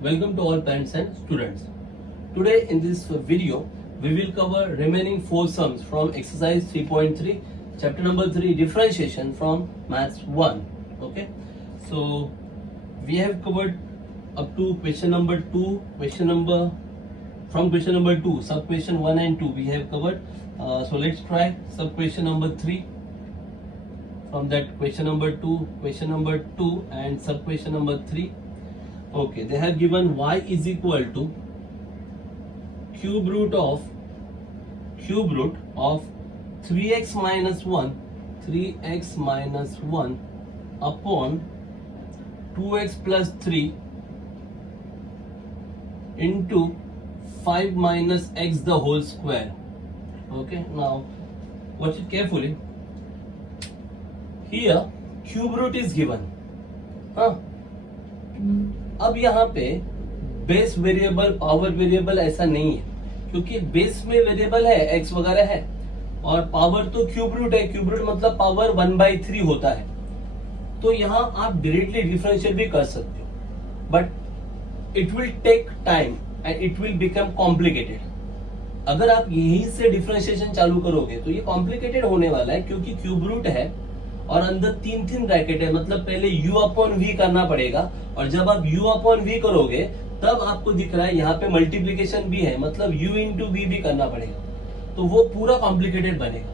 Welcome to all parents and students. Today in this video, we will cover remaining 4 sums from exercise 3.3, chapter number 3, differentiation from maths 1. Okay, so we have covered up to question number 2, question number 2, sub question 1 and 2 we have covered. So let's try sub question number 3. From that question number 2 and sub question number 3. Okay, they have given y is equal to cube root of 3x minus 1 upon 2x plus 3 into 5 minus x the whole square. Okay, now watch it carefully. Here cube root is given. अब यहाँ पे base variable power variable ऐसा नहीं है, क्योंकि base में variable है x वगैरह है और पावर तो क्यूब रूट है. क्यूब रूट मतलब पावर 1/3 होता है. तो यहाँ आप डायरेक्टली डिफरेंशिएट भी कर सकते हो, but it will take time and it will become complicated. अगर आप यहीं से डिफरेंशिएशन चालू करोगे तो ये कॉम्प्लिकेटेड होने वाला है, क्योंकि क्यूब रूट है और अंदर 3 ब्रैकेट है. मतलब पहले u अपॉन v करना पड़ेगा, और जब आप u अपॉन v करोगे तब आपको दिख रहा है यहाँ पे मल्टीप्लीकेशन भी है, मतलब u इंटू v भी करना पड़ेगा. तो वो पूरा कॉम्प्लिकेटेड बनेगा.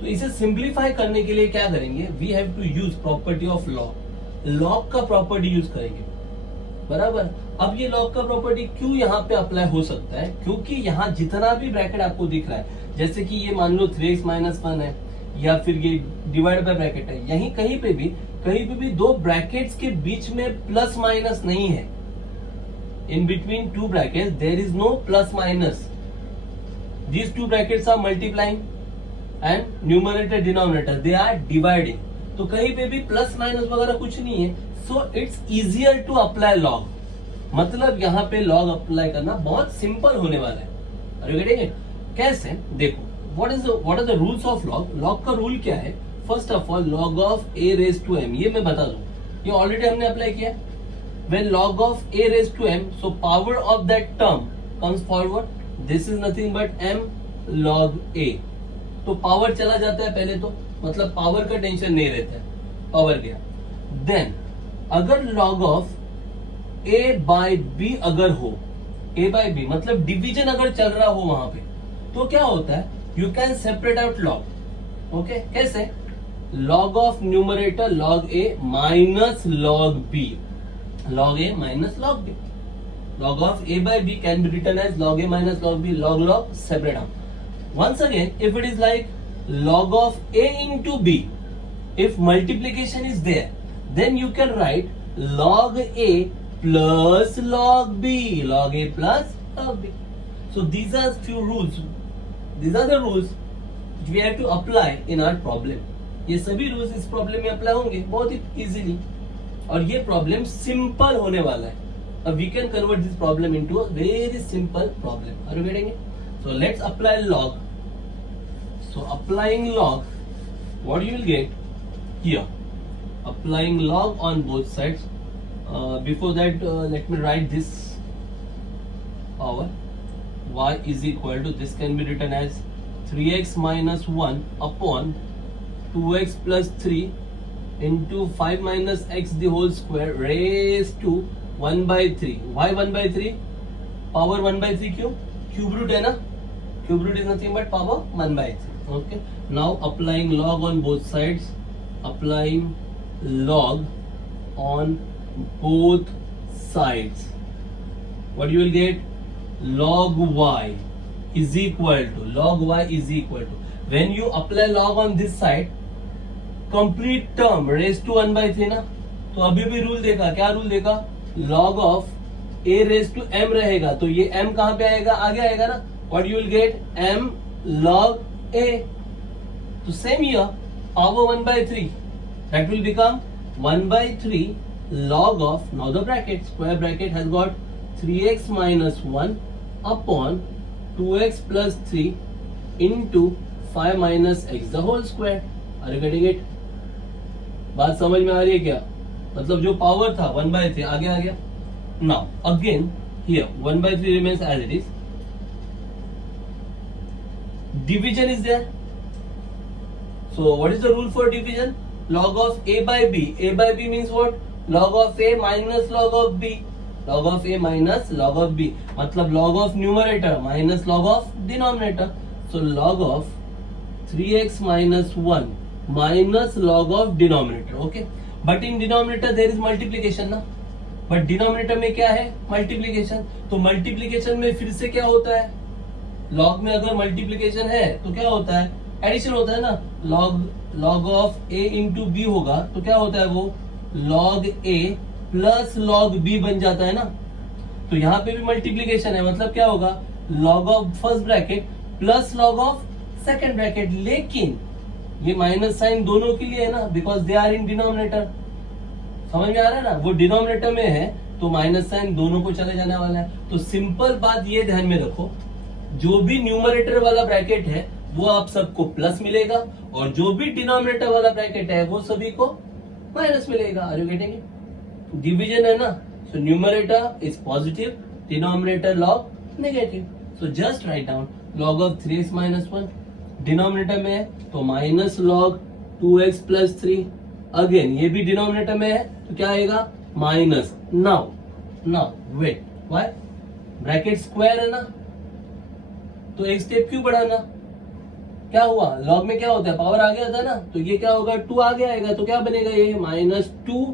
तो इसे सिंप्लीफाई करने के लिए क्या करेंगे, we have to use property of log. Log का प्रॉपर्टी यूज करेंगे, बराबर. अब ये लॉग का प्रॉपर्टी क्यों यहाँ पे अप्लाई हो सकता है, क्योंकि यहाँ जितना भी ब्रैकेट आपको दिख रहा है, जैसे कि ये मान लो 3x माइनस 1 है, या फिर ये डिवाइड बाय ब्रैकेट है, यहीं कहीं पे भी दो ब्रैकेट्स के बीच में प्लस माइनस नहीं है. In between 2 brackets there is no plus minus. These 2 brackets are multiplying and numerator denominator they are dividing. तो कहीं पे भी प्लस माइनस वगैरह कुछ नहीं है. So it's easier to apply log. मतलब यहाँ पे लॉग अप्लाई करना बहुत सिंपल होने वाला है. Are you getting it? कैसे, देखो, what are the rules of log? log का रूल क्या है? First of all log of a raised to m, ये मैं बता दूं, ये ऑलरेडी हमने अप्लाई किया. when log of a raised to m, so power of that term comes forward, this is nothing but m log a. तो power चला जाता है पहले, तो मतलब पावर का टेंशन नहीं रहता है, पावर गया. देन अगर log of a by b अगर हो, a by b मतलब डिवीजन अगर चल रहा हो वहां पे, तो क्या होता है, you can separate out log. Okay, कैसे? log of numerator log a minus log b, log a minus log b. log of a by b can be written as log a minus log b, log separate out. Once again, if it is like log of a into b, if multiplication is there, then you can write log a plus log b, log a plus log b. So these are few rules. These are the rules which we have to apply in our problem. ये सभी rules इस problem में apply होंगे बहुत ही easily, और ये problem simple होने वाला है. अब we can convert this problem into a very simple problem. Are you getting it? So let's apply log. So applying log, what you will get here, applying log on both sides. Before that let me write this power. y is equal to, this can be written as 3x minus 1 upon 2x plus 3 into 5 minus x the whole square raised to 1/3. Why 1/3? Power 1/3 क्यों? Cube root है ना? Cube root is nothing but power 1/3. Okay. Now applying log on both sides. Applying log on both sides. What you will get? log y is equal to, when you apply log on this side, complete term raised to 1/3 ना, तो अभी भी rule देखा, क्या rule देखा, log of a raised to m रहेगा, तो ये m कहां पे आएगा, आगे आएगा ना. what you will get, m log a. तो same here, power 1/3, that will become 1/3 log of, now the bracket, square bracket has got 3x minus 1 upon 2x plus 3 into 5 minus x the whole square. Are you getting it? बात समझ में आ रही है क्या? मतलब जो power था 1/3 आगे आ गया, Now again here 1/3 remains as it is. Division is there. So what is the rule for division? Log of a by b. A by b means what? Log of a minus log of b. Log of a minus log of b. मतलब log of numerator minus log of denominator. So log of 3x minus 1 minus log of denominator. Okay. But in denominator there is multiplication ना. But denominator में क्या है? Multiplication. तो multiplication में फिर से क्या होता है? log में अगर multiplication है तो क्या होता है? एडिशन होता है ना. log of a into B होगा तो क्या होता है वो? log a plus log b बन जाता है ना. तो यहाँ पे भी मल्टीप्लीकेशन है, मतलब क्या होगा? log of first bracket plus log of second bracket. लेकिन ये माइनस साइन दोनों के लिए है ना, because they are in denominator. समझ में आ रहा है ना? वो डिनोमिनेटर में है तो माइनस साइन दोनों को चले जाने वाला है. तो सिंपल बात ये ध्यान में रखो, जो भी न्यूमरेटर वाला ब्रैकेट है वो आप सबको प्लस मिलेगा और जो भी डिनोमिनेटर वाला ब्रैकेट है वो सभी को माइनस मिलेगा. Are you getting it? Division है ना, so numerator is positive, denominator log negative. So just write down log of 3x minus 1 denominator में है तो minus log 2x plus 3. Again ये भी डिनोमिनेटर में है तो क्या आएगा? Minus. Now wait, why? Bracket square है ना, तो एक स्टेप क्यों बढ़ाना? क्या हुआ? लॉग में क्या होता है? पावर आगे आता है ना, तो ये क्या होगा? 2 आगे आएगा तो क्या बनेगा? ये minus 2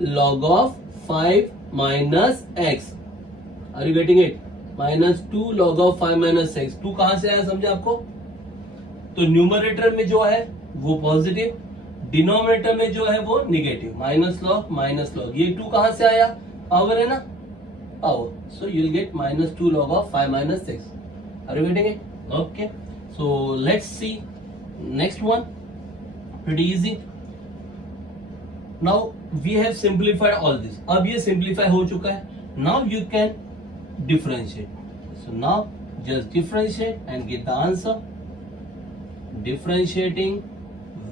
log of 5 minus x. Are you getting it? Minus 2 log of 5 minus x. 2 कहां से आया समझे आपको? तो न्यूमरेटर में जो है वो पॉजिटिव, डिनोमिनेटर में जो है वो निगेटिव. माइनस लॉग ये 2 कहां से आया? पावर है ना, power. So you will get minus 2 log of 5 minus 6. Are you getting it? Okay. So let's see next one. Pretty easy. Now we have simplified all this. अब ये simplify हो चुका है. Now you can differentiate. So now just differentiate and get the answer. Differentiating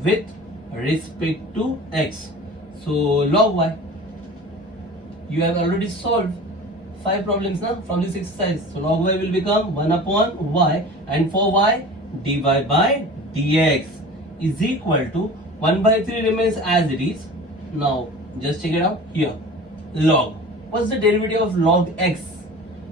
with respect to x. So log y. You have already solved 5 problems now from this exercise. So log y will become 1 upon y, and for y dy by dx is equal to 1/3 remains as it is. Now just check it out here. Log, what's the derivative of log x?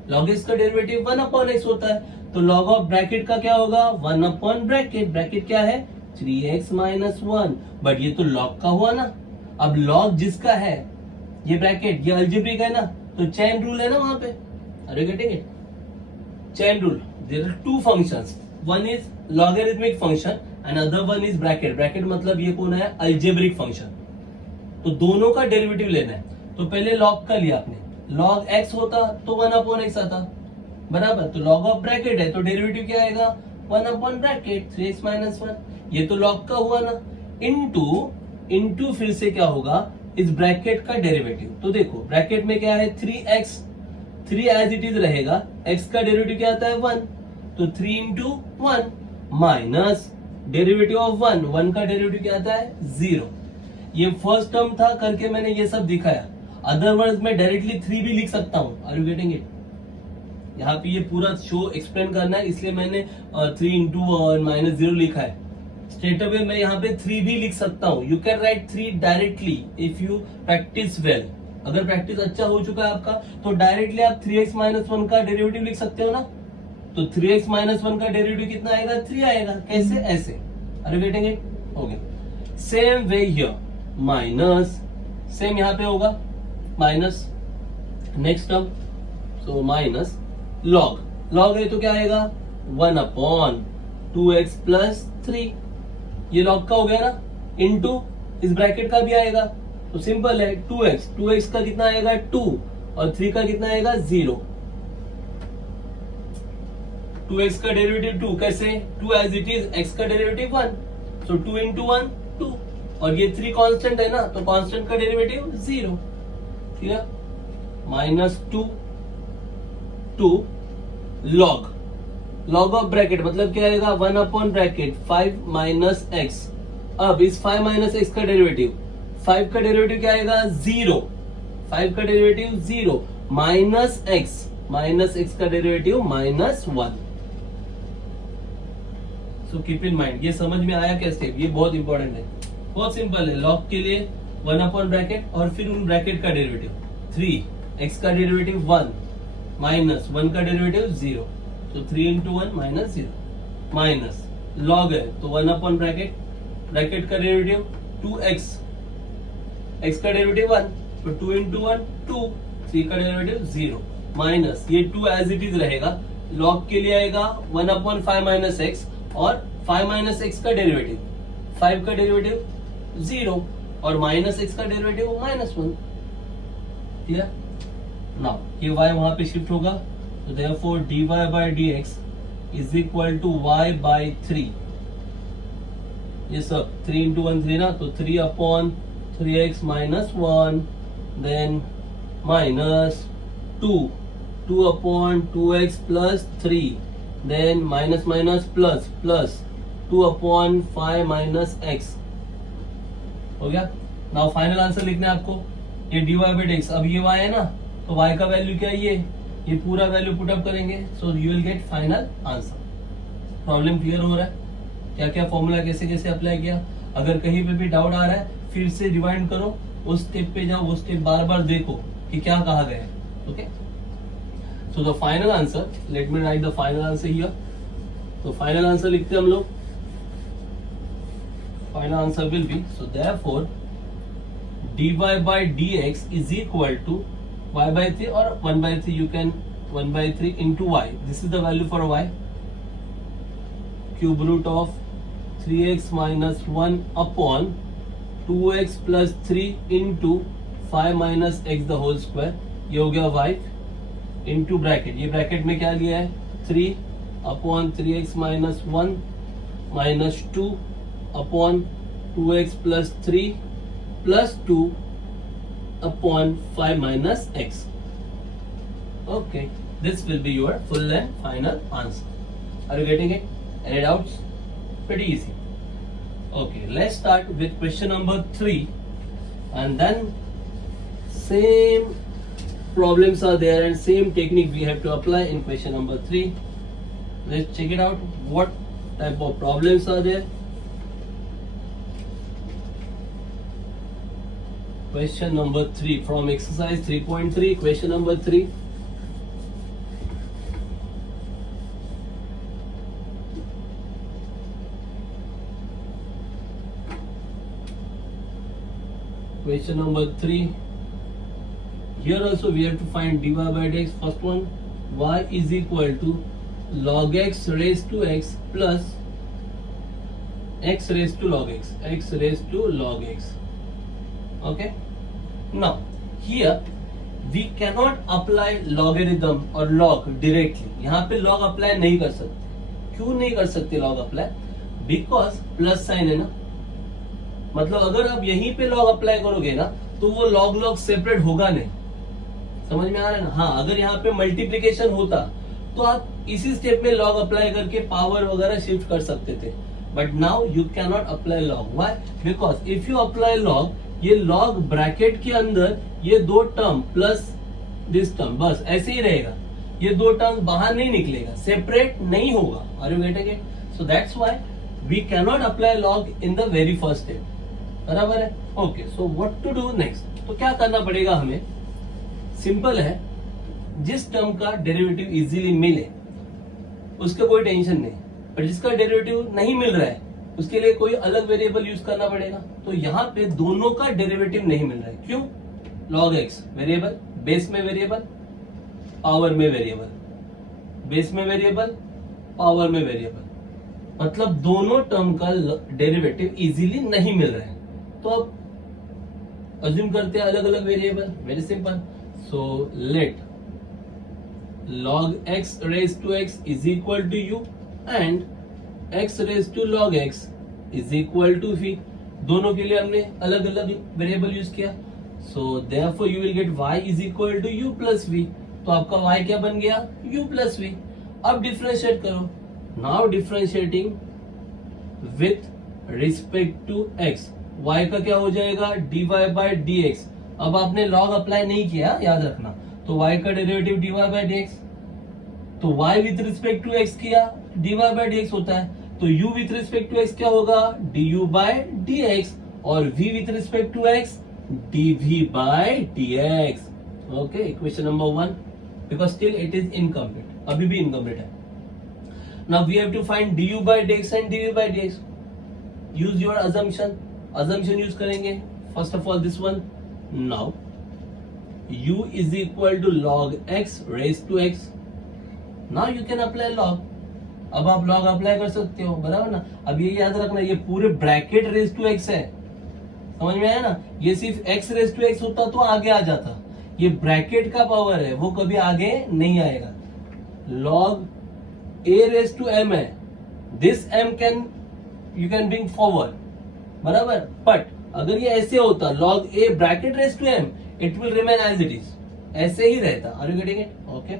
log x का derivative 1 upon x होता है. तो log of bracket का क्या होगा? 1 upon bracket. Bracket क्या है? 3x minus 1. But ये तो log का हुआ ना. अब log जिसका है ये ब्रैकेट, ये अलजेब्रिक है ना, तो चेन रूल है ना वहां पे. Are you getting it? Chain rule. There are 2 functions. One is logarithmic function and other one is bracket. Bracket मतलब ये कौन है? Algebraic function. तो दोनों का डेरिवेटिव लेना है. तो पहले लॉग का लिया आपने. लॉग x होता तो 1 अपॉन x आता, बराबर. तो लॉग ऑफ ब्रैकेट है तो डेरिवेटिव क्या आएगा? 1 अपॉन ब्रैकेट 3x माइनस 1. ये तो लॉग का हुआ ना. इनटू फिर से क्या होगा? इस ब्रैकेट का डेरिवेटिव. तो देखो ब्रैकेट में क्या है? 3x. 3 एज इट इज रहेगा. x का डेरिवेटिव क्या आता है? 1. तो 3 इंटू 1 माइनस डेरिवेटिव ऑफ 1. 1 का डेरिवेटिव क्या आता है? 0. ये फर्स्ट टर्म था करके मैंने ये सब दिखाया. अदरवाइज मैं डायरेक्टली 3 भी लिख सकता हूं. Are you getting it? यहाँ पे ये पूरा शो एक्सप्लेन करना है इसलिए मैंने 3 इंटू माइनस 0 लिखा है. स्ट्रेट अवे मैं यहाँ पे 3 भी लिख सकता हूँ. You can write 3 directly if you practice well. अगर प्रैक्टिस अच्छा हो चुका है आपका तो डायरेक्टली आप 3x माइनस 1 का डेरिवेटिव लिख सकते हो ना. तो 3x माइनस 1 का डेरिवेटिव कितना आएगा? 3 आएगा. कैसे? ऐसे. Are you getting it? Okay. Same way here minus, same यहाँ पे होगा minus. Next term so minus log है तो क्या आएगा? 1 अपॉन 2x प्लस 3. ये लॉग का हो गया ना. इनटू इस ब्रैकेट का भी आएगा तो सिंपल है. 2x का कितना आएगा? 2 और 3 का कितना आएगा? 0. 2x का डेरिवेटिव 2. कैसे? 2 एज इट इज. x का डेरिवेटिव 1. सो 2 इंटू 1 2. और ये 3 कांस्टेंट है ना, तो कांस्टेंट का डेरिवेटिव 0. ठीक है? माइनस 2 लॉग ऑफ ब्रैकेट मतलब क्या आएगा? 1 अपॉन ब्रैकेट 5 माइनस एक्स. अब इस 5 माइनस एक्स का डेरिवेटिव, 5 का डेरिवेटिव क्या आएगा? 0. 5 का डेरिवेटिव 0 माइनस एक्स का derivative -1। So keep in mind, ये समझ में आया क्या स्टेप? ये बहुत इंपॉर्टेंट है, बहुत सिंपल है। लॉग के लिए 1 अपॉन ब्रैकेट और फिर उन ब्रैकेट का डेरिवेटिव 3, एक्स का डेरिवेटिव 1 माइनस 1 का डेरिवेटिव 0, तो 3 इंटू 1 -0 माइनस लॉग है तो 1 अपॉन ब्रैकेट, ब्रैकेट का डेरिवेटिव 2x, x का डेरिवेटिव 1 तो 2 इंटू 1 2, 3 का डेरिवेटिव 0 माइनस ये 2 एज इट इज रहेगा। लॉग के लिए आएगा 1 अपॉन 5 माइनस एक्स और 5 माइनस एक्स का डेरिवेटिव 5 का डेरिवेटिव 0 और माइनस एक्स का डेरिवेटिव -1। ठीक है, नाउ ये y वहां पे शिफ्ट होगा तो therefore dy by dx is equal to y by 3। ये सब 3 इंटू 1 3 ना, तो 3 upon 3x minus 1 then minus 2 upon 2x plus 3 then minus minus plus plus 2 upon 5 minus x हो गया। नाउ फाइनल आंसर लिखना है आपको, ये dy by dx, अब ये y है ना तो y का वैल्यू क्या है, ये पूरा वैल्यू पुट अप करेंगे, so you will gate final answer. Problem clear हो रहा है? क्या क्या फॉर्मूला कैसे कैसे अप्लाई किया? अगर कहीं पे भी डाउट आ रहा है फिर से रिवाइंड करो, उस स्टेप पे जाओ, वो स्टेप बार बार देखो कि क्या कहा गया है। Okay, so the final answer, late me right the final answer here. तो फाइनल आंसर लिखते हैं हम लोग, final answer will be, so therefore dy by dx is equal to y by 3 or 1 by 3, you can 1 by 3 into y, this is the value for y, cube root of 3x minus 1 upon 2x plus 3 into 5 minus x the whole square, ये हो गया y into bracket, ये bracket में क्या लिया है 3 upon 3x minus 1 minus 2 upon 2x plus 3 plus 2 upon 5 minus x. Okay, this will be your full and final answer. Are you getting it? Any doubts? Pretty easy. Okay, let's start with question number 3, and then same problems are there and same technique we have to apply in question number 3. Let's check it out. What type of problems are there? Question number 3 from exercise 3.3, question number 3. Question number 3. Here also we have to find dy by dx. First one, y is equal to log x raised to x plus x raised to log x, x raised to log x. Okay, now here we cannot apply logarithm or log directly. यहाँ पे log apply नहीं कर सकते। क्यों नहीं कर सकते log apply? Because plus sign है ना, मतलब अगर आप यहीं पे log apply करोगे ना तो वो log सेपरेट होगा नहीं। समझ में आ रहा है ना? हाँ, अगर यहाँ पे मल्टीप्लीकेशन होता तो आप इसी स्टेप में log अप्लाई करके पावर वगैरह शिफ्ट कर सकते थे, but now you cannot apply log. Why? Because if you apply log, ये लॉग ब्रैकेट के अंदर ये दो टर्म प्लस दिस टर्म बस ऐसे ही रहेगा, ये दो टर्म बाहर नहीं निकलेगा, सेपरेट नहीं होगा। Are you getting it? So that's why we cannot apply log in the very first step. बराबर है? Okay, so what to do next? तो क्या करना पड़ेगा हमें? सिंपल है, जिस टर्म का डेरिवेटिव इजीली मिले उसका कोई टेंशन नहीं, पर जिसका डेरिवेटिव नहीं मिल रहा है उसके लिए कोई अलग वेरिएबल यूज करना पड़ेगा। तो यहाँ पे दोनों का डेरिवेटिव नहीं मिल रहा है, क्यों? log x वेरिएबल, बेस में वेरिएबल, पावर में वेरिएबल, बेस में वेरिएबल, पावर में वेरिएबल, मतलब दोनों टर्म का डेरिवेटिव इजीली नहीं मिल रहा है। तो अब अज्यूम करते हैं अलग अलग variable, very simple. So let log x raised to x is equal to u and x raised to log x is equal to v। दोनों के लिए हमने अलग अलग वेरिएबल यूज किया, सो therefore you will get y is equal to u plus v। तो आपका y क्या बन गया? u plus v। अब डिफरेंशिएट करो, now differentiating with respect to x, y का क्या हो जाएगा? dy by dx। अब आपने log अप्लाई नहीं किया, याद रखना, तो y का डेरिवेटिव dy बाय dx, तो y with respect to x किया dy बाय dx होता है, तो u with respect to x क्या होगा du बाय dx, और v with respect to x dv by dx. Okay, equation number 1, because still it is incomplete, अभी भी incomplete है. Now we have to find du by dx and dv by dx. Use your assumption use करेंगे. First of all this one, now u is equal to log x raised to x. Now you can apply log. अब आप log apply कर सकते हो, बराबर ना. अब ये याद रखना, ये पूरे ब्रैकेट रेज टू x है, समझ में आया ना. ये सिर्फ x रेज टू x होता तो आगे आ जाता, ये ब्रैकेट का पावर है, वो कभी आगे नहीं आएगा. log a raise to m है, this m can you can bring forward, बराबर. बट अगर ये ऐसे होता log a bracket raise to m, it will remain as it is, ऐसे ही रहता. Are you getting it? Okay.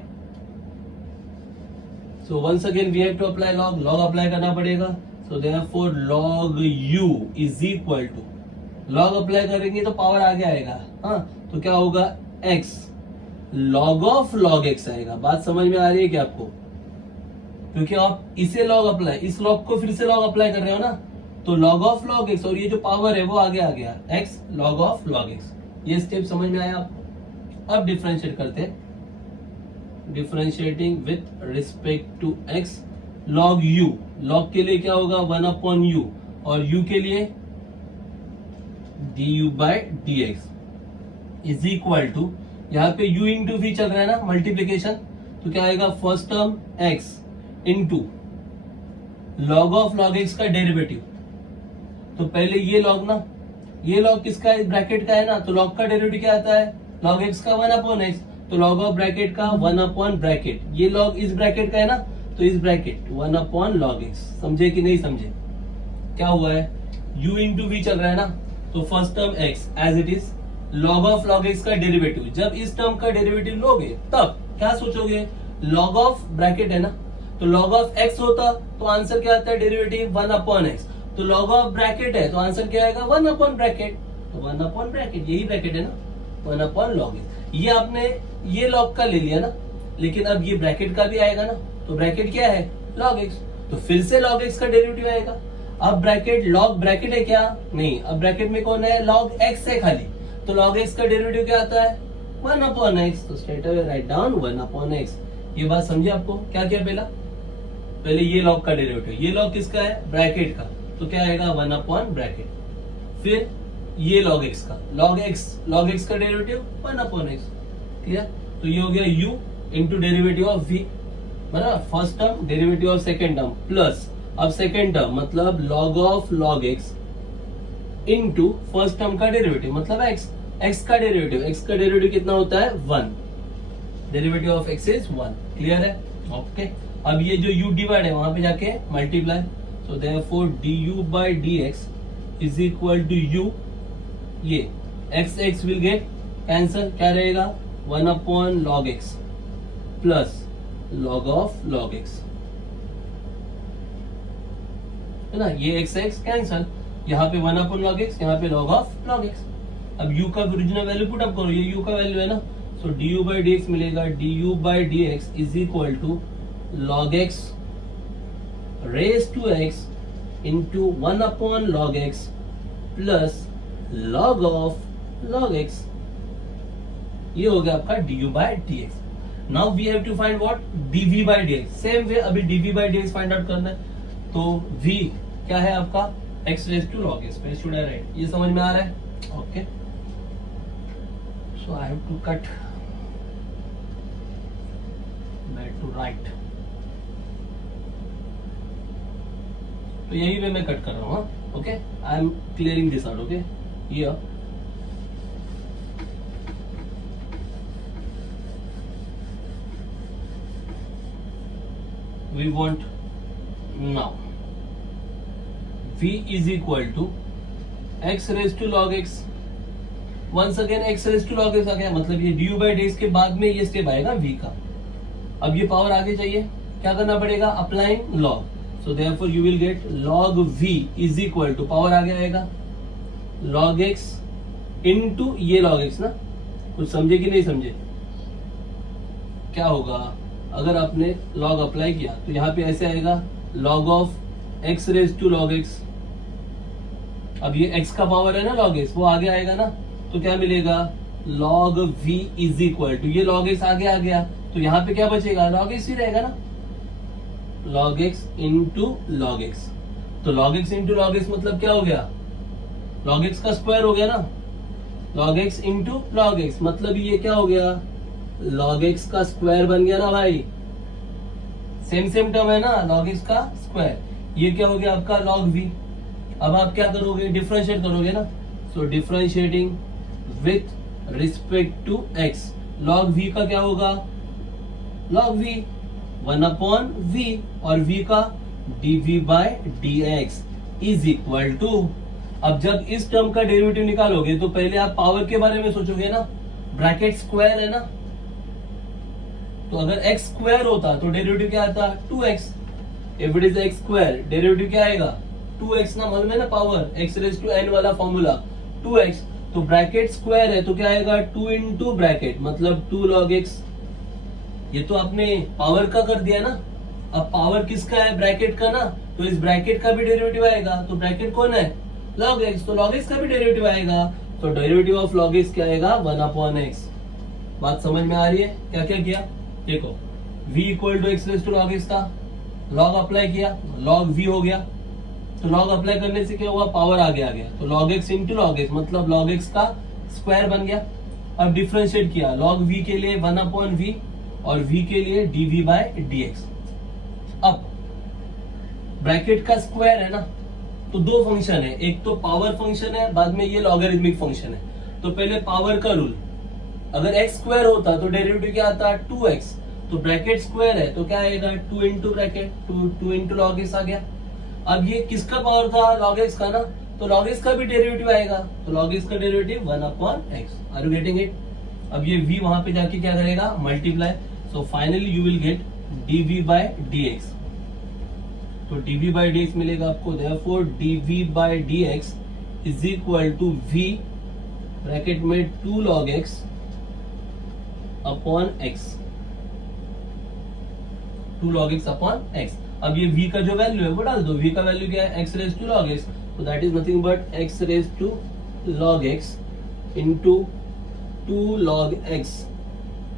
So once again we have to apply log apply करना पड़ेगा. So therefore log u is equal to, log apply करेंगे तो power आगे आएगा, हाँ, तो क्या होगा x log of log x आएगा. बात समझ में आ रही है क्या आपको? क्योंकि आप इसे log अप्लाई, इस log को फिर से log अप्लाई कर रहे हो ना, तो log of log x, और ये जो पावर है वो आगे आ गया, x log of log x. ये स्टेप समझ में आया आपको? अब डिफरेंशिएट करते हैं. Differentiating with respect to x, log u, log के लिए क्या होगा 1 अपॉन u, और u के लिए du by dx is equal to, यहाँ पे u इंटू v चल रहा है ना, मल्टीप्लीकेशन, तो क्या आएगा first term x into log of log x का डेरिवेटिव. तो पहले ये log ना, ये log किसका है, ब्रैकेट का है ना, तो log का डेरिवेटिव क्या आता है log x का 1 अपॉन x, तो log ऑफ ब्रैकेट का 1 अपॉन ब्रैकेट, ये log इस ब्रैकेट का है ना, तो इस ब्रैकेट 1 अपॉन log x. समझे कि नहीं समझे? क्या हुआ है, u इंटू v चल रहा है ना, तो first term x as it is, log of log x का डेरिवेटिव. जब इस टर्म का डेरिवेटिव लोगे तब क्या सोचोगे, log ऑफ ब्रैकेट है ना, तो log ऑफ x होता तो आंसर क्या आता है डेरिवेटिव 1 अपॉन x, तो log ऑफ ब्रैकेट है तो आंसर क्या आएगा 1 अपॉन ब्रैकेट, तो 1 अपॉन ब्रैकेट, यही ब्रैकेट है ना, 1 अपॉन log x. ये आपने ये log का ले लिया ना, लेकिन अब ये ब्रैकेट का भी आएगा ना, तो ब्रैकेट क्या है log x, तो फिर से log x का डेरिवेटिव आएगा. अब ब्रैकेट log ब्रैकेट है क्या, नहीं, अब ब्रैकेट में कौन है log x है खाली, तो log x का डेरिवेटिव क्या आता है 1 अपॉन x, तो straight away write down 1 upon x. ये बात समझे आपको? क्या किया पहले ये log का डेरिवेटिव, ये log किसका है ब्रैकेट का, तो क्या आएगा 1 अपॉन ब्रैकेट. फिर ये log x का, log x का डेरिवेटिव 1 अपॉन x. क्लियर? तो ये हो गया u into derivative of v, बराबर. First term derivative of second term plus, अब सेकेंड टर्म मतलब log of log x into first term का डेरिवेटिव मतलब x का डेरिवेटिव कितना होता है 1, derivative of x is 1. Clear है? ओके. अब ये जो u डिवाइड है वहां पे जाके multiply, so therefore du by dx is equal to u, ये x विल गेट कैंसल, क्या रहेगा 1 upon log x plus log of log x, है ना, ये x कैंसल, यहाँ पे 1 अपॉन log x, यहाँ पे log ऑफ log x. अब u का ओरिजिनल वैल्यू पुट अप करो, ये u का वैल्यू है ना, सो du बाई dx मिलेगा, du by dx is equal to log x raise to x into 1 upon log x plus log of log x. ये हो गया आपका du by dx. Now we have to find what dv by dx. Same way अभी dv by dx find out करना है, तो v क्या है आपका x raise to log x. पे शुड आई राइट? ये समझ में आ रहा है? Okay. So I have to cut back to write, तो यही वे मैं कट कर रहा हूँ. Okay, I am clearing this out. Okay, here we want now v is equal to x raised to log x. once again x raised to log x आ गया, मतलब ये du by dx के बाद में ये स्टेप आएगा v का. अब ये पावर आगे चाहिए, क्या करना पड़ेगा, applying log. so therefore you will get log v is equal to, power आगे आएगा log x into ये log x ना, कुछ समझे कि नहीं समझे, क्या होगा, अगर आपने लॉग अप्लाई किया तो यहाँ पे ऐसे आएगा log of x raise to log x। अब ये x का पावर है ना log x, वो आगे आएगा ना, तो क्या मिलेगा log v is equal to, ये log x आगे आ गया तो यहाँ पे क्या बचेगा, log x ही रहेगा ना, log x into log x। तो log x into log x मतलब क्या हो गया, log x का स्क्वायर हो गया ना, log x into log x मतलब ये क्या हो गया, log x का स्क्वायर बन गया ना भाई, सेम टर्म है ना, log x का स्क्वायर, ये क्या हो गया आपका log v। अब आप क्या करोगे, डिफरेंशिएट करोगे ना, so differentiating with respect to x, log v का क्या होगा, log v 1/v और v का dv by dx is equal to, अब जब इस टर्म का डेरिवेटिव निकालोगे तो पहले आप पावर के बारे में सोचोगे ना, ब्रैकेट स्क्वायर है ना, तो अगर x स्क्वायर होता तो डेरिवेटिव क्या आता, 2x। If it is x square derivative क्या आएगा, 2x ना, मालूम है ना power, x raise to n वाला फॉर्मूला 2x, तो ब्रैकेट स्क्वायर है तो क्या आएगा 2 इंटू ब्रैकेट मतलब 2 log x। ये तो आपने पावर का कर दिया ना, अब पावर किसका है, ब्रैकेट का ना, तो इस ब्रैकेट का भी डेरिवेटिव आएगा, तो ब्रैकेट कौन है, log x, तो log x का भी डेरिवेटिव आएगा, तो डेरिवेटिव ऑफ log x क्या आएगा 1/x। बात समझ में आ रही है, क्या क्या किया, देखो v equal to x raise to log x था, log अप्लाई किया log v हो गया, तो log अप्लाई करने से क्या हुआ, पावर आगे आ गया, तो log x into log x मतलब log x का स्क्वायर बन गया। अब डिफरेंशिएट किया log v के लिए 1/v और v के लिए dv बाय dx। अब ब्रैकेट का स्क्वायर है ना, तो दो फंक्शन है, एक तो पावर फंक्शन है, बाद में ये लॉगरिथमिक फंक्शन है। तो पहले पावर का रूल, अगर x स्क्वायर होता तो डेरिवेटिव क्या आता 2x, तो ब्रैकेट स्क्वायर है तो क्या आएगा 2 into bracket 2 into log x आ गया। अब ये किसका पावर था, log x का ना, तो log x का भी डेरिवेटिव आएगा, तो log x का derivative 1/x। Are you getting it. अब ये v वहां पे जाके क्या करेगा, multiply, so finally you will get dv by dx। तो dv बाय dx मिलेगा आपको, therefore dv by dx is equal to v bracket में 2 log x upon x, 2 log x upon x। अब ये v का जो वैल्यू है वो डाल दो, v का वैल्यू क्या है, x raise to log x, तो that is nothing but x raise to log x into 2 log x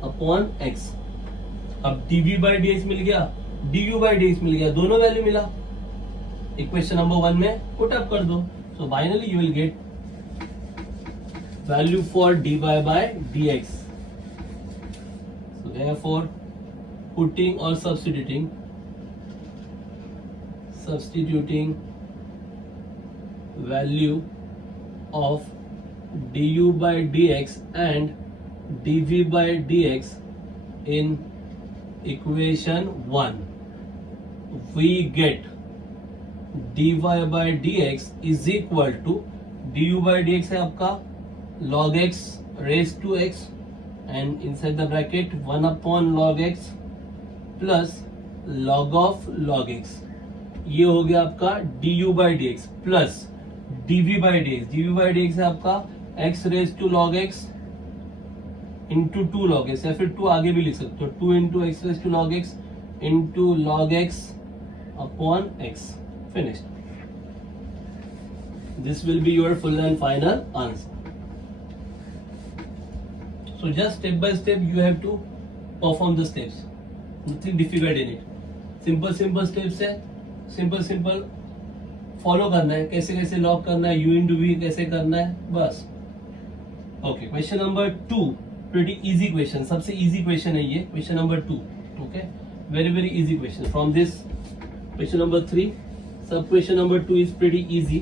upon x। अब dv बाय dx मिल गया, du बाय dx मिल गया, दोनों वैल्यू मिला, इक्वेशन नंबर 1 में पुट अप कर दो, so finally you will get value for dy by dx। So therefore putting or substituting value of du by dx and dv by dx in equation 1, we get dy by dx is equal to, du by dx है आपका log x raised to x and inside the bracket 1/log x plus log of log x, ये हो गया आपका du by dx plus dv by dx। dv by dx है आपका x raised to log x into 2 log x, या फिर 2 आगे भी लिख सकते हो, 2 into x raised to log x into log x upon x। Finished. This will be your full and final answer. So just step by step you have to perform the steps. Nothing difficult in it. Simple steps है, simple follow करना है, कैसे कैसे lock करना है, u into v कैसे करना है, बस। Okay, question number 2, pretty easy question, सबसे easy question है ये, question number 2, okay, very easy question. From this question number 3, sub question number 2 is pretty easy,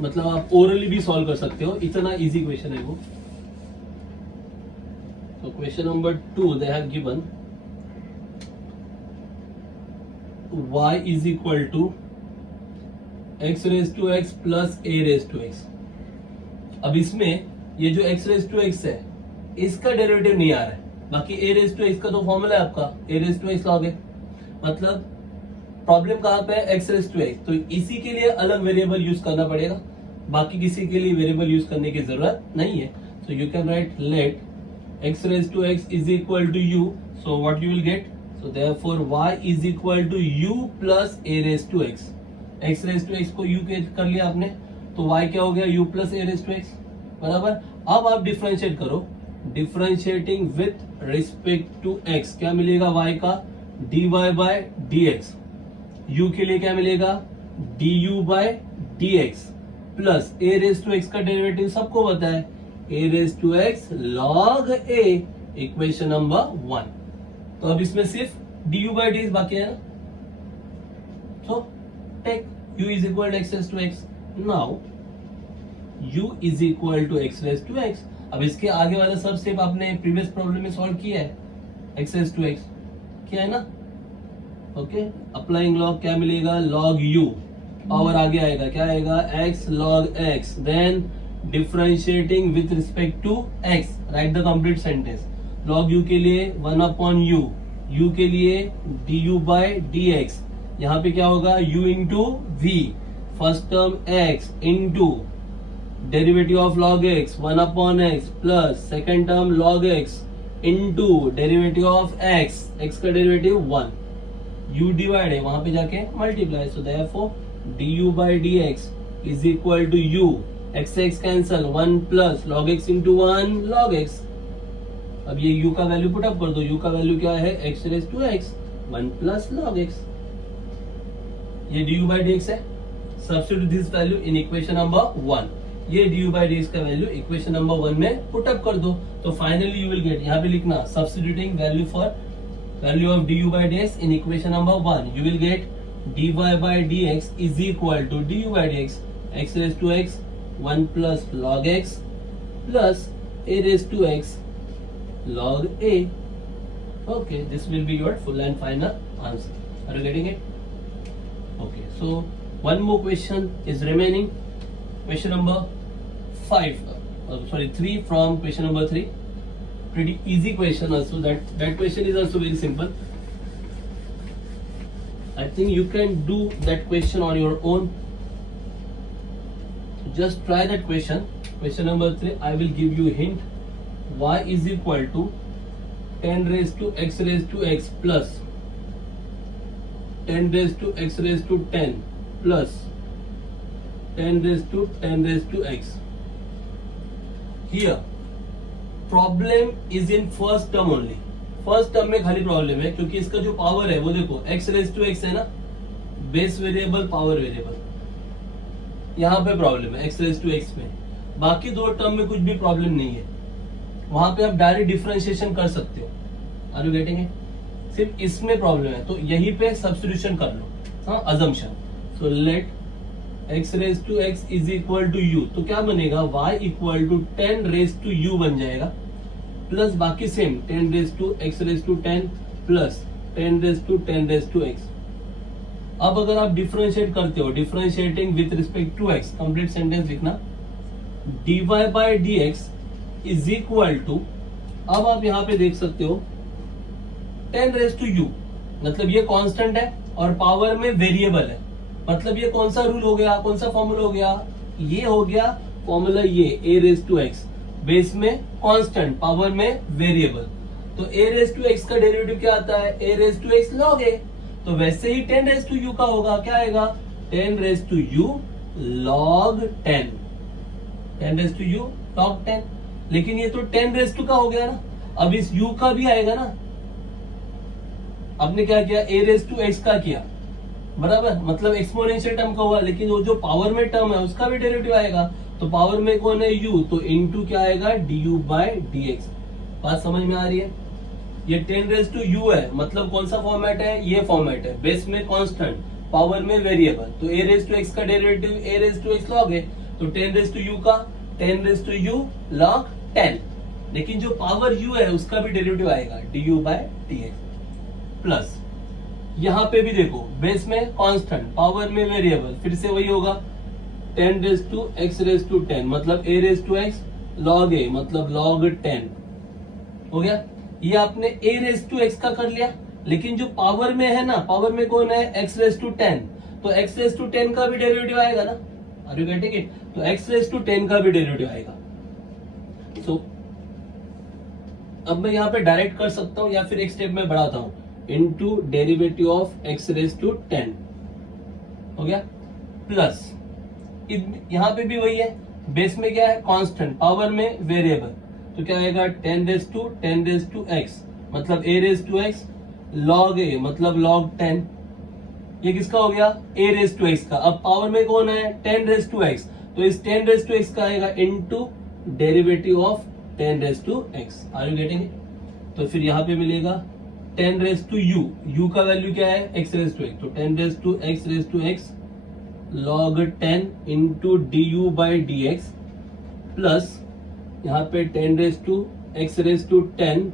मतलब आप ओरली भी सॉल्व कर सकते हो, इतना इजी क्वेश्चन है वो। तो question number 2 they have given y is equal to x raise to x plus a raise to x। अब इसमें ये जो x रेज टू x है इसका डेरिवेटिव नहीं आ रहा है, बाकी a रेज टू x का तो फॉर्मूला है आपका, a raise to x Loggy, मतलब प्रॉब्लम कहाँ पे है, x रेज टू x, तो इसी के लिए अलग वेरिएबल यूज करना पड़ेगा, बाकी किसी के लिए वेरिएबल यूज करने की जरूरत नहीं है। So you can right let x raised to x is equal to u. So what you will get? So therefore y is equal to u plus a raised to x. x raised to x को u के कर लिया आपने, तो y क्या हो गया? u plus a raised to x, बराबर. अब आप डिफरेंशिएट करो, differentiating with respect to x क्या मिलेगा? y का dy by dx. u के लिए क्या मिलेगा? du by dx plus a raised to x का डेरिवेटिव सबको पता है, a raised to x log a, equation number 1. तो अब इसमें सिर्फ du by dx बाकी है ना. So take u is equal to x raised to x. Now u is equal to x raised to x. अब इसके आगे वाला सब स्टेप आपने प्रीवियस प्रॉब्लम में सॉल्व किया है, x raised to x किया है ना. ओके, अप्लाइंग लॉग क्या मिलेगा? log u, पावर आगे आएगा, क्या आएगा? x log x. Then differentiating with respect to x, write the complete sentence. log u के लिए 1 अपॉन u, u के लिए du by dx. यहाँ पे क्या होगा? u into v, first term x into derivative of log x 1 upon x plus second term log x into derivative of x, x का derivative 1. u divide है, वहां पे जाके multiply. So therefore du by dx is equal to u, x x cancel, 1 plus log x into 1 log x. अब ये u का value put up कर दो. u का वैल्यू क्या है? x raise to x 1 plus log x. ये du by dx है. Substitute this value in equation number 1. ये du by dx का वैल्यू इक्वेशन नंबर 1 में पुट अप कर दो. तो फाइनली यू विल गेट, यहाँ पे लिखना substituting value for value of du by dx in equation number 1, you will get dy by dx is equal to du by dx x raised to x 1 plus log x plus a raised to x log a. Okay, this will be your full and final answer. Are you getting it? Okay, so one more question is remaining. Question number 3 from question number 3. Pretty easy question also. That question is also very simple. I think you can do that question on your own. Just try that question. Question number 3. I will give you a hint. Y is equal to 10 raised to x raised to x plus 10 raised to x raised to 10 plus 10 raised to 10 raised to x. Here problem is in first term only. First term में खाली problem है क्योंकि इसका जो power है वो देखो x raise to x है ना, बेस वेरिएबल पावर वेरिएबल. यहाँ पे प्रॉब्लम है x रेज टू x में. बाकी दो टर्म में कुछ भी प्रॉब्लम नहीं है, वहां पे आप डायरेक्ट डिफरेंशिएशन कर सकते हो. Are you getting it? सिर्फ इसमें प्रॉब्लम है तो यहीं पे सब्स्टिट्यूशन कर लो. हाँ, assumption. So let x raise to x is equal to u. तो क्या बनेगा? y equal to 10 raise to u बन जाएगा प्लस बाकी same 10 raise to x raise to 10 plus 10 raise to 10 raise to x. अब अगर आप डिफरेंशिएट करते हो, differentiating with respect to x, complete sentence लिखना dy by dx is equal to, अब आप यहाँ पे देख सकते हो 10 रेज टू u, मतलब ये कांस्टेंट है और पावर में वेरिएबल है. मतलब ये कौन सा रूल हो गया, कौन सा फॉर्मूला हो गया? ये हो गया फॉर्मूला, ये a raise to x, base में कांस्टेंट, पावर में वेरिएबल. तो a रेज टू x का डेरिवेटिव क्या आता है? a raise to x log a. तो वैसे ही 10 रेज टू u का होगा, क्या आएगा? 10 raise to u log 10. 10 raise to u log 10. लेकिन ये तो 10 रेज टू का हो गया ना, अब इस u का भी आएगा ना. आपने क्या किया? a रेज टू x का किया, बराबर, मतलब एक्सपोनेंशियल टर्म का हुआ. लेकिन वो जो पावर में टर्म है उसका भी डेरिवेटिव आएगा. तो पावर में कौन है? u, तो इनटू क्या आएगा? du by dx. बात समझ में आ रही है? ये 10 रेज टू u है, मतलब कौन सा फॉर्मेट है? ये फॉर्मेट है, बेस में कांस्टेंट, पावर में वेरिएबल. तो a रेज टू x का derivative a raise to x log है. तो 10 रेज टू u का 10 रेज टू u log 10. लेकिन जो पावर u है उसका भी डेरिवेटिव आएगा du by dx प्लस यहां पे भी देखो बेस में कांस्टेंट, पावर में वेरिएबल, फिर से वही होगा 10 raise to x raise to 10, मतलब a raise to x log a, मतलब log 10 हो गया. ये आपने a रेज टू x का कर लिया, लेकिन जो पावर में है ना, पावर में कौन है? x raise to 10. तो x रेज टू 10 का भी डेरिवेटिव आएगा ना. Are you getting it? तो x रेज टू 10 का भी डेरिवेटिव आएगा. सो अब मैं यहाँ पे डायरेक्ट कर सकता हूँ या फिर एक स्टेप में बढ़ाता हूँ, into derivative of x raise to 10 हो गया, प्लस यहाँ पे भी वही है, बेस में क्या है कांस्टेंट, पावर में वेरिएबल, तो क्या आएगा 10 रेज टू एक्स मतलब a raise to x, log a मतलब log 10, ये किसका हो गया a रेज टू एक्स का। अब पावर में कौन है 10 रेज टू एक्स, तो इस 10 रेज टू एक्स का आएगा into derivative of 10 raise to x. Are you getting it? तो फिर यहाँ पे मिलेगा 10 रेज टू u का वैल्यू क्या है x रेज टू एक्स, तो 10 raise to x raise to x log 10 into du by d x, plus यहाँ पे 10 raise to x raise to 10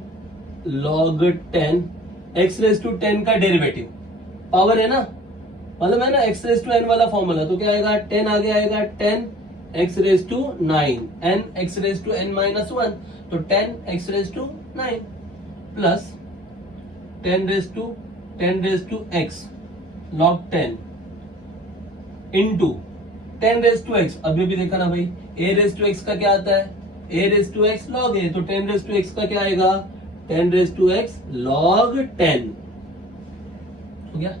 log 10 x raise to 10 का डेरिवेटिव, पावर है ना, मतलब है ना x रेज टू n वाला फॉर्मूला, तो क्या आएगा 10 आगे आएगा 10 x raise to 9 n x raise to n minus 1, तो 10 x raise to 9 plus 10 raise to x log 10 into 10 raise to x, अभी भी देखा ना भाई a रेज टू x का क्या आता है a raise to x log a, तो 10 रेज टू x का क्या आएगा 10 रेज टू x log 10 हो गया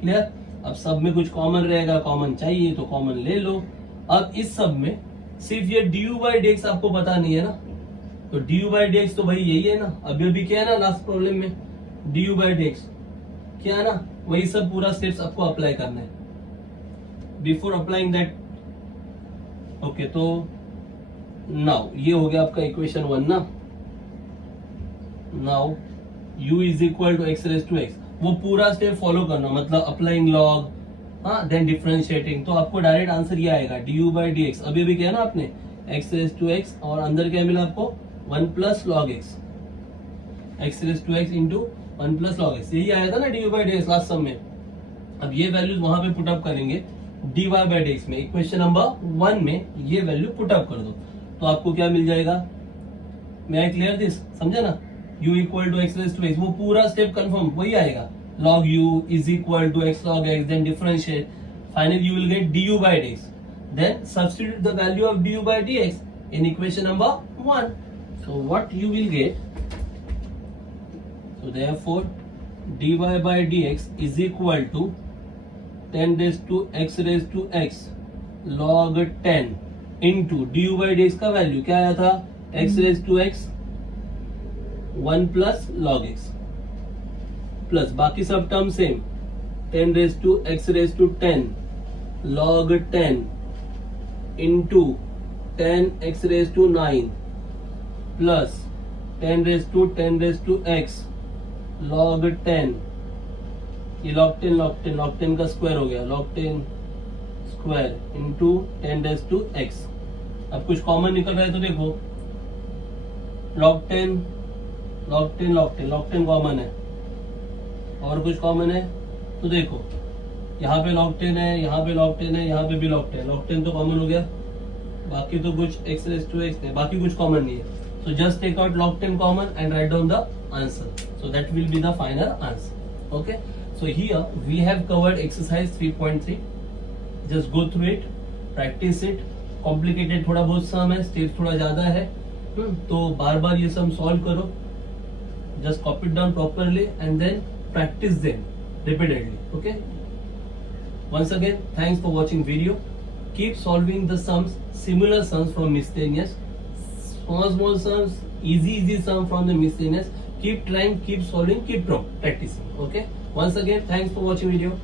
क्लियर। अब सब में कुछ कॉमन रहेगा, कॉमन चाहिए तो कॉमन ले लो। अब इस सब में सिर्फ ये du बाई डी एक्स आपको पता नहीं है ना, तो du बाई डी एक्स तो भाई यही है ना, अभी क्या है ना लास्ट प्रॉब्लम में du बाई डी एक्स क्या है ना, वही सब पूरा स्टेप्स आपको अप्लाई करना है। बिफोर अप्लाइंग दैट ओके, तो नाउ ये हो गया आपका इक्वेशन 1 ना। Now u is equal to x raise to x, वो पूरा स्टेप फॉलो करना, मतलब अप्लाइंग लॉग, हाँ देन डिफरेंशिएटिंग, तो आपको डायरेक्ट आंसर ये आएगा du बाई डी एक्स। अभी किया ना आपने x रेज टू एक्स और अंदर क्या मिला आपको 1 plus log x, x raise to x into 1 plus log x, यही आया था ना du by d x last sum में। अब ये वैल्यूज वहां पे पुटअप करेंगे dy बाई डी एक्स में, इक्वेशन नंबर 1 में ये वैल्यू पुटअप कर दो, तो आपको क्या मिल जाएगा, मैं आई क्लियर दिस, समझे ना, u equal to x raise to x, वो पूरा स्टेप कंफर्म वही आएगा, log u is equal to x log x, then differentiate, finally you will get du by dx, then substitute the value of du by dx in equation number 1, so what you will get, so therefore dy by dx is equal to 10 raised to x log 10 into du by dx का value क्या आया था x raise to x 1 plus log x, plus बाकी सब term same 10 raise to x raise to 10 log 10 into 10 x raise to 9 plus 10 raise to x log 10, ये log 10 का square हो गया, log 10 square into 10 raise to x। अब कुछ common निकल रहा है तो देखो log 10 कॉमन है, और कुछ कॉमन है तो देखो यहाँ पे log 10 है, यहाँ पे log 10 है, यहाँ पे भी log 10 तो कॉमन हो गया, बाकी तो कुछ x रेज टू x है, बाकी कुछ कॉमन नहीं है, so just take out log 10 common and write down the answer, so that will be the final answer. Okay, so here we have covered exercise 3.3, just go through it, practice it, complicated थोड़ा बहुत सम है, steps थोड़ा ज्यादा है, तो बार बार ये sum solve करो, just copy it down properly and then practice them repeatedly. Okay, once again thanks for watching video, keep solving the sums, similar sums from miscellaneous, small sums, easy sum from the miscellaneous, keep trying, keep solving, keep practicing. Okay, once again thanks for watching video.